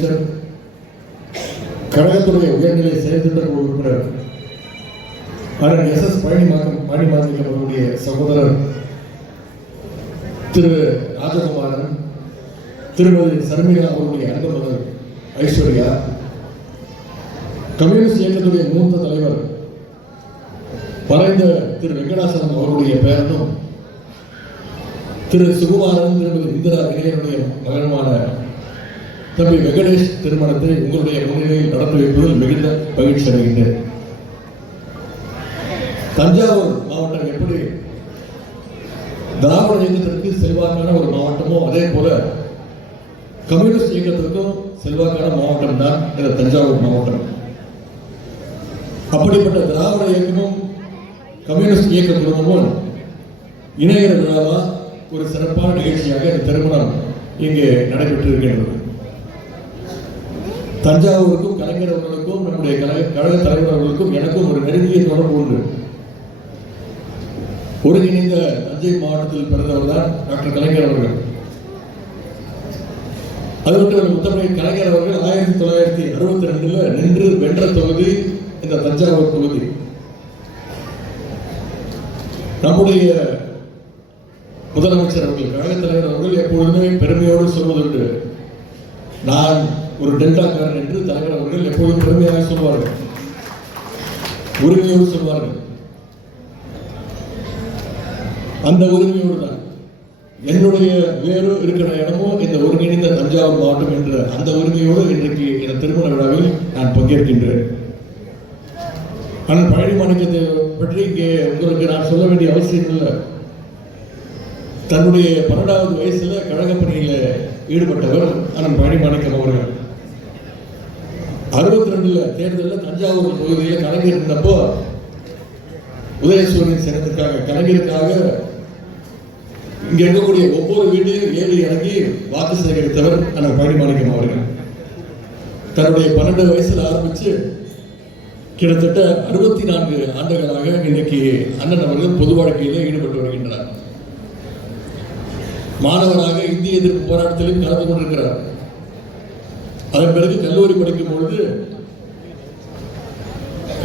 அமைச்சர், கழகத்துடைய உயர்நிலை செயல்திட்ட குழு உறுப்பினர் அண்ணன் SS பழனிமாணிக்கம் அவர்களுடைய சகோதரர் திரு ராஜகுமாரன், திருமதி சர்மிளா அவர்களுடைய அன்பு மகள் ஐஸ்வர்யா, கம்யூனிஸ்ட் இயக்கத்துடைய மூத்த தலைவர் மறைந்த திரு வெங்கடாசலம் அவருடைய பேரனும் திரு சுகுமாரன், திருமதி இந்திரா இளையனுடைய மகனுமான தம்பி வெங்கடேஷ் திருமணத்தை உங்களுடைய முன்னிலையில் நடத்தி வைப்பதில் மிகுந்த மகிழ்ச்சி அடைகின்றேன். தஞ்சாவூர் மாவட்டம் எப்படி திராவிட இயக்கத்திற்கு செல்வாக்கான ஒரு மாவட்டமோ அதே போல கம்யூனிஸ்ட் இயக்கத்திற்கும் செல்வாக்கான மாவட்டம் தான் இந்த தஞ்சாவூர் மாவட்டம். அப்படிப்பட்ட திராவிட இயக்கமும் கம்யூனிஸ்ட் இயக்க குடும்பமும் இணையர் விழாவா ஒரு சிறப்பான நிகழ்ச்சியாக இந்த திருமணம் இங்கே நடைபெற்றிருக்கின்றது. தஞ்சாவூருக்கும் கலைஞர் அவர்களுக்கும் நம்முடைய கழக தலைவர் அவர்களுக்கும் எனக்கும் ஒரு நெருங்கிய தொடர்பு உண்டு. ஒருங்கிணைந்த தஞ்சை மாவட்டத்தில் பிறந்தவர் தான் டாக்டர் கலைஞர் அவர்கள். அது மட்டும் முத்தமிழ் கலைஞர் அவர்கள் 1962 நின்று வென்ற தொகுதி இந்த தஞ்சாவூர் தொகுதி. நம்முடைய முதலமைச்சர் அவர்கள், கழக தலைவர் அவர்கள் எப்பொழுதுமே பெருமையோடு சொல்வதுண்டு, நான் ஒரு டெல்டாக்காரன் என்று தலைவர் அவர்கள் எப்பொழுதும் பெருமையாக சொல்வார்கள், உரிமையோடு சொல்வார்கள். அந்த உரிமையோடு தான் என்னுடைய வேறு இருக்கிற இடமும் இந்த ஒருங்கிணைந்த தஞ்சாவூர் மாவட்டம் என்ற அந்த உரிமையோடு இன்றைக்கு இந்த திருமண விழாவில் நான் பங்கேற்கின்றேன். ஆனால் பழனிமாணிக்கத்தை பற்றி இங்கே உங்களுக்கு நான் சொல்ல வேண்டிய அவசியம் இல்லை. தன்னுடைய 12வது வயசுல கழக பணியில் ஈடுபட்டவர் அண்ணன் பழனிமாணிக்கம் அவர்கள். 62 தேர்தலில் தஞ்சாவூர் தொகுதியில் கலைஞர் இருந்தப்போ உதயசூரியன் சின்னத்திற்காக கலைஞருக்காக இங்க இருக்கக்கூடிய ஒவ்வொரு வீட்டையும் ஏறி இறங்கி வாக்கு சேகரித்தவர் அண்ணன் பழனிமாணிக்கம் அவர்கள். தன்னுடைய 12 வயசுல ஆரம்பிச்சு கிட்டத்தட்ட 64 ஆண்டுகளாக இன்னைக்கு அண்ணன் அவர்கள் பொது வாழ்க்கையிலே ஈடுபட்டு வருகின்றார். மாணவராக இந்திய எதிர்ப்பு போராட்டத்திலும் கலந்து கொண்டிருக்கிறார். அதன் பிறகு கல்லூரி படிக்கும் பொழுது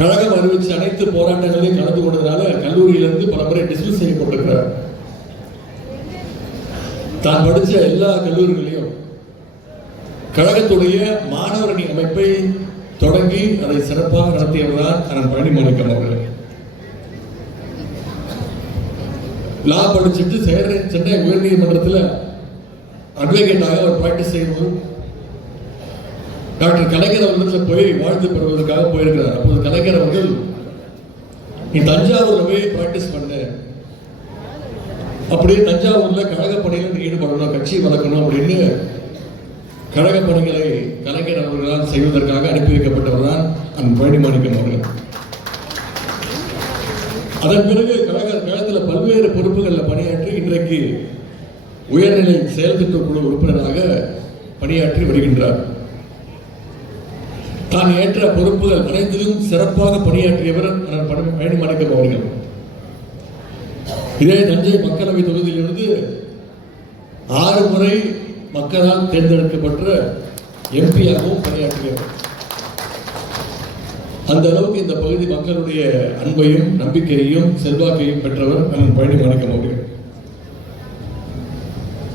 கழகம் அறிவிச்ச அனைத்து போராட்டங்களையும் கலந்து கொண்டதால கல்லூரியிலிருந்து பல முறை டிஸ்மிஸ் செய்யப்பட்டிருக்கிறார். தான் படித்த எல்லா கல்லூரிகளையும் கழகத்துடைய மாணவரணி அமைப்பை தொடங்கி அதை சிறப்பாக நடத்தியவர்தான் அண்ணன் பழனிமாணிக்கம் அவர்கள். லா படிச்சுட்டு சென்னை உயர்நீதிமன்றத்தில் அட்வொகேட்டாக அவர் பிராக்டிஸ் செய்யும்போது டாக்டர் கலைஞர் அவர்கள் போய் வாழ்த்து பெறுவதற்காக போயிருக்கிறார். அப்போது கலைஞர் அவர்கள், நீ தஞ்சாவூர்ல போய் பிராக்டிஸ் பண்ணு, அப்படியே தஞ்சாவூர்ல கழக பணியில் ஈடுபடணும், கட்சி வளர்க்கணும் அப்படின்னு கழக பணிகளை கலைஞர் அவர்களால் செய்வதற்காக அனுப்பி வைக்கப்பட்டவர் தான் அண்ணன் பழனிமாணிக்கம் அவர்கள். அதன் பிறகு கழகத்தில் பல்வேறு பொறுப்புகளில் பணியாற்றி இன்றைக்கு உயர்நிலை செயல்திட்ட குழு உறுப்பினராக பணியாற்றி வருகின்றார். தான் ஏற்ற பொறுப்புகள் அனைத்திலும் சிறப்பாக பணியாற்றியவர் பழனிமாணிக்கம் அவர்கள். இதே தஞ்சை மக்களவை தொகுதியிலிருந்து 6 முறை மக்களால் தேர்ந்தெடுக்கப்பட்ட எம்பியாகவும் பணியாற்றியவர். அந்த அளவுக்கு இந்த பகுதி மக்களுடைய அன்பையும் நம்பிக்கையையும் செல்வாக்கையும் பெற்றவர் அண்ணன் பழனிமாணிக்கம் அவர்கள்.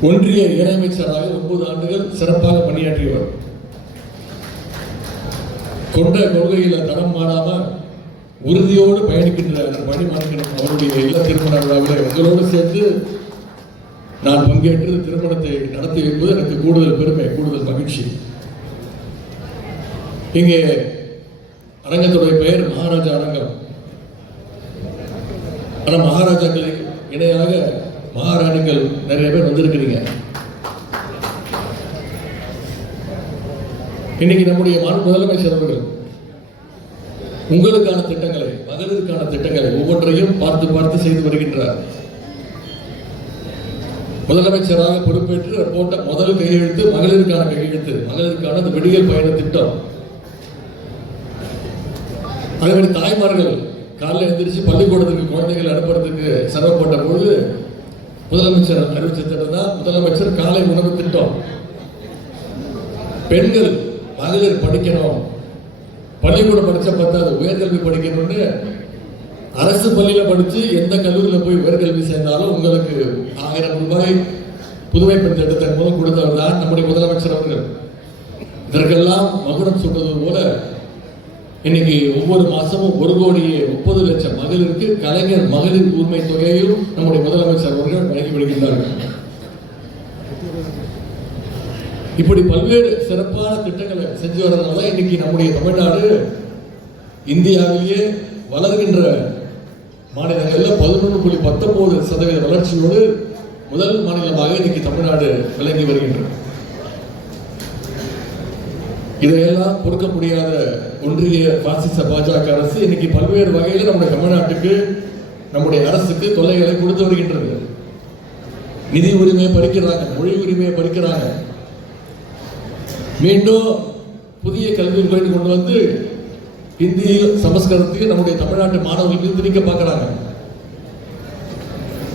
ஒன்றிய இணையமைச்சராக 9 ஆண்டுகள் சிறப்பாக பணியாற்றியவர். கொண்ட கொள்கையில் தடம் மாறாம உறுதியோடு பயணிக்கின்ற அண்ணன் பழனிமாணிக்கம் அவருடைய இல்ல திருமண விழாவில் உங்களோடு சேர்ந்து நான் பங்கேற்று திருமணத்தை நடத்தி வைப்பது எனக்கு கூடுதல் பெருமை, கூடுதல் மகிழ்ச்சி. இங்கே அரங்கத்துடைய பெயர் மகாராஜா அரங்கம். ஆனால் மகாராஜாக்களுக்கு இணையாக மகாராணிகள் நிறைய பேர் வந்திருக்கிறீங்க. இன்னைக்கு நம்முடைய முதலமைச்சர் அவர்கள் உங்களுக்கான திட்டங்களை, மகளிருக்கான திட்டங்களை ஒவ்வொன்றையும் பார்த்து பார்த்து செய்து வருகின்றார். முதலமைச்சராக பொறுப்பேற்று அவர் போட்ட முதல் கையெழுத்து மகளிருக்கான கையெழுத்து, மகளிருக்கான விடியல் பயண திட்டம். அதே மாதிரி தாய்மார்கள் காலையில் எழுந்திரிச்சு பள்ளிக்கூடத்துக்கு குழந்தைகள் அனுப்புறதுக்கு சிரமப்பட்ட பொழுது முதலமைச்சர் அறிவிச்ச திட்டம் தான் முதலமைச்சர் காலை உணவு திட்டம். பெண்கள் மகளிர் படிக்கணும், பள்ளிக்கூடம் படிச்ச பத்தாது உயர்கல்வி படிக்கணும்னு அரசு பள்ளியில படிச்சு எந்த கல்லூரியில போய் உயர்கல்வி சேர்ந்தாலும் உங்களுக்கு 1000 ரூபாய் புதுமை பெண் திட்டத்தின் மூலம் கொடுத்தவர் தான் நம்முடைய முதலமைச்சர் அவர்கள். இதற்கெல்லாம் மகுடம் சுட்டது போல இன்னைக்கு ஒவ்வொரு மாசமும் 1,30,00,000 மகளிருக்கு கலைஞர் மகளிர் உரிமை தொகையையும் நம்முடைய முதலமைச்சர் அவர்கள் வழங்கி வருகின்றார்கள். இப்படி பல்வேறு சிறப்பான திட்டங்களை செஞ்சு வரதுனால இன்னைக்கு நம்முடைய தமிழ்நாடு இந்தியாவிலேயே வளர்கின்ற மாநிலங்களில் 11.19% வளர்ச்சியோடு முதல் மாநிலமாக இன்னைக்கு தமிழ்நாடு விளங்கி வருகின்றது. இதையெல்லாம் பொறுக்க முடியாத ஒன்றிய பாசிச பாஜக அரசு இன்னைக்கு பல்வேறு வகையில் நம்முடைய தமிழ்நாட்டுக்கு நம்முடைய அரசுக்கு தொல்லைகளை கொடுத்து வருகின்றது. நிதி உரிமையை பறிக்கிறாங்க, மொழி உரிமையை பறிக்கிறாங்க. மீண்டும் புதிய கல்வி கொண்டு வந்து ஹிந்தி சமஸ்கிருதத்துக்கு நம்முடைய தமிழ்நாட்டு மாணவர்களுக்கு திணிக்க பார்க்கிறாங்க.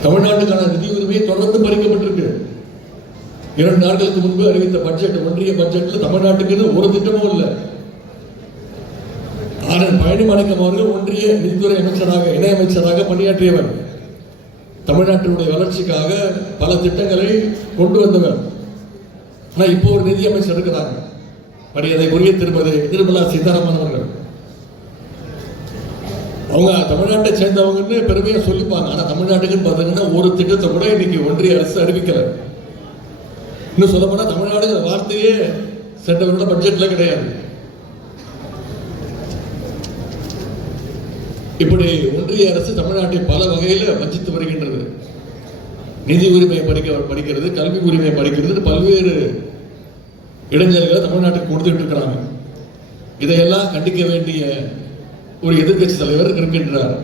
தமிழ்நாட்டுக்கான நிதி உரிமையை தொடர்ந்து பறிக்கப்பட்டிருக்கு. 2 நாட்களுக்கு முன்பு அறிவித்த பட்ஜெட், ஒன்றிய பட்ஜெட்ல தமிழ்நாட்டுக்குன்னு ஒரு திட்டமும் இல்லை. ஆனால் பழனிமாணிக்கம் அவர்கள் ஒன்றிய நிதித்துறை அமைச்சராக, இணை அமைச்சராக பணியாற்றியவர். தமிழ்நாட்டினுடைய வளர்ச்சிக்காக பல திட்டங்களை கொண்டு வந்தவர். ஆனால் இப்போ ஒரு நிதி அமைச்சர் இருக்கிறாங்க, மரியாதைக்குரிய திருமதி நிர்மலா சீதாராமன் அவர்கள். அவங்க தமிழ்நாட்டை சேர்ந்தவங்கன்னு பெருமையா சொல்லிப்பாங்க. ஆனா தமிழ்நாட்டுக்குன்னு பார்த்தீங்கன்னா ஒரு திட்டத்தை கூட இன்னைக்கு ஒன்றிய அரசு அறிவிக்கல. இன்னும் சொல்ல போனா தமிழ்நாடு வார்த்தையே சென்ற வருட பட்ஜெட்ல கிடையாது. இப்படி ஒன்றிய அரசு தமிழ்நாட்டை பல வகையில் வஞ்சித்து வருகின்றது. நிதி உரிமையை படிக்கிறது, கல்வி உரிமையை படிக்கிறது, பல்வேறு இளைஞர்களை தமிழ்நாட்டுக்கு கொடுத்துட்டு இருக்கிறாங்க. இதையெல்லாம் கண்டிக்க வேண்டிய ஒரு எதிர்கட்சி தலைவர் இருக்கின்றார்.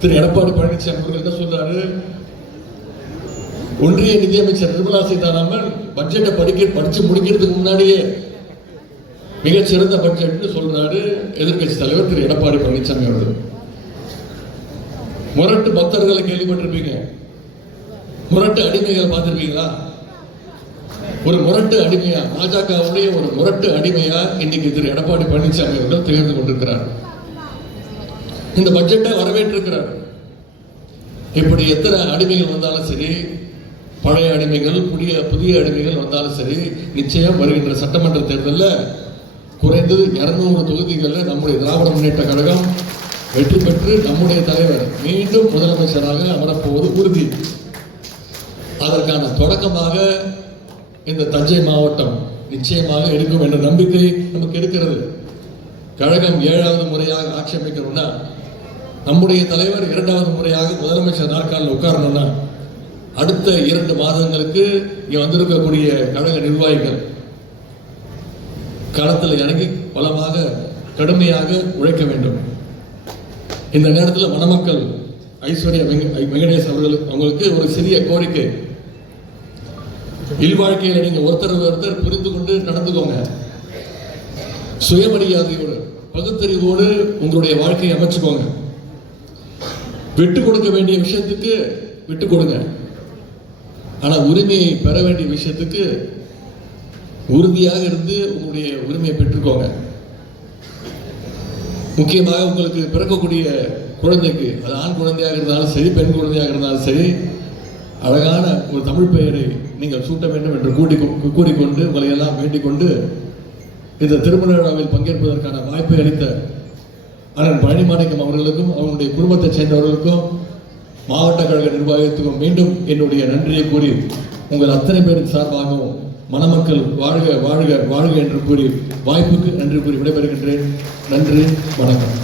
திரு எடப்பாடி பழனிசாமி அவர்கள் என்ன சொல்றாரு? ஒன்றிய நிதியமைச்சர் நிர்மலா சீதாராமன் பட்ஜெட்டை படிச்சு முடிக்கிறதுக்கு முன்னாடியே மிகச்சிறந்த பட்ஜெட் சொல்றாரு எதிர்கட்சி தலைவர் திரு எடப்பாடி பழனிசாமி அவர்கள். முரட்டு பக்தர்களை கேள்விப்பட்டிருப்பீங்க, முரட்டு அடிமைகளை பார்த்திருப்பீங்களா? ஒரு முரட்டு அடிமையா, பாஜகவுடைய ஒரு முரட்டு அடிமையா இன்னைக்கு திரு எடப்பாடி பழனிசாமி அவர்கள் திகழ்ந்து கொண்டிருக்கிறார். இந்த பட்ஜெட்டை வரவேற்றிருக்கிறார். இப்படி எத்தனை அடிமைகள் வந்தாலும் சரி, பழைய அடிமைகள், புதிய அடிமைகள் வந்தாலும் சரி, நிச்சயம் வருகின்ற சட்டமன்ற தேர்தலில் குறைந்தது 200 தொகுதிகளில் நம்முடைய திராவிட முன்னேற்ற கழகம் வெற்றி பெற்று நம்முடைய தலைவர் மீண்டும் முதலமைச்சராக அமரப்போவது உறுதி. அதற்கான தொடக்கமாக இந்த தஞ்சை மாவட்டம் நிச்சயமாக இருக்கும் என்ற நம்பிக்கை நமக்கு இருக்கிறது. கழகம் 7வது முறையாக ஆட்சி அமைக்கணும்னா, நம்முடைய தலைவர் 2வது முறையாக முதலமைச்சர் நாற்காலில் உட்காரணும்னா, அடுத்த 2 மாதங்களுக்கு இங்க வந்திருக்கக்கூடிய கழக நிர்வாகிகள் களத்தில் இறங்கி பலமாக கடுமையாக உழைக்க வேண்டும். இந்த நேரத்தில் மணமக்கள் ஐஸ்வர்யா வெங்கடேஷ் அவங்களுக்கு ஒரு சிறிய கோரிக்கை. இல்வாழ்க்கையில் நீங்க ஒருத்தர் புரிந்து கொண்டு நடந்துக்கோங்க. சுயமரியாதையோடு, பகுத்தறிவோடு உங்களுடைய வாழ்க்கையை அமைச்சுக்கோங்க. விட்டு கொடுக்க வேண்டிய விஷயத்துக்கு விட்டு கொடுங்க. ஆனா உரிமையை பெற வேண்டிய விஷயத்துக்கு உறுதியாக இருந்து உங்களுடைய உரிமையை பெற்றுக்கோங்க. முக்கியமாக உங்களுக்கு பிறக்கக்கூடிய குழந்தைக்கு, அது ஆண் குழந்தையாக இருந்தாலும் சரி, பெண் குழந்தையாக இருந்தாலும் சரி, அழகான ஒரு தமிழ் பெயரை நீங்கள் சூட்ட வேண்டும் என்று கூறிக்கொண்டு உங்களை எல்லாம் வேண்டிக் கொண்டு இந்த திருமண விழாவில் பங்கேற்பதற்கான வாய்ப்பை அளித்த அண்ணன் பழனிமாணிக்கம் அவர்களுக்கும் அவருடைய குடும்பத்தைச் சேர்ந்தவர்களுக்கும் மாவட்ட கழக நிர்வாகத்துக்கும் மீண்டும் என்னுடைய நன்றியை கூறி உங்கள் அத்தனை பேரின் சார்பாகவும் மணமக்கள் வாழ்க வாழ்க வாழ்க என்று கூறி வாய்ப்புக்கு நன்றி கூறி விடைபெறுகின்றேன். நன்றி, வணக்கம்.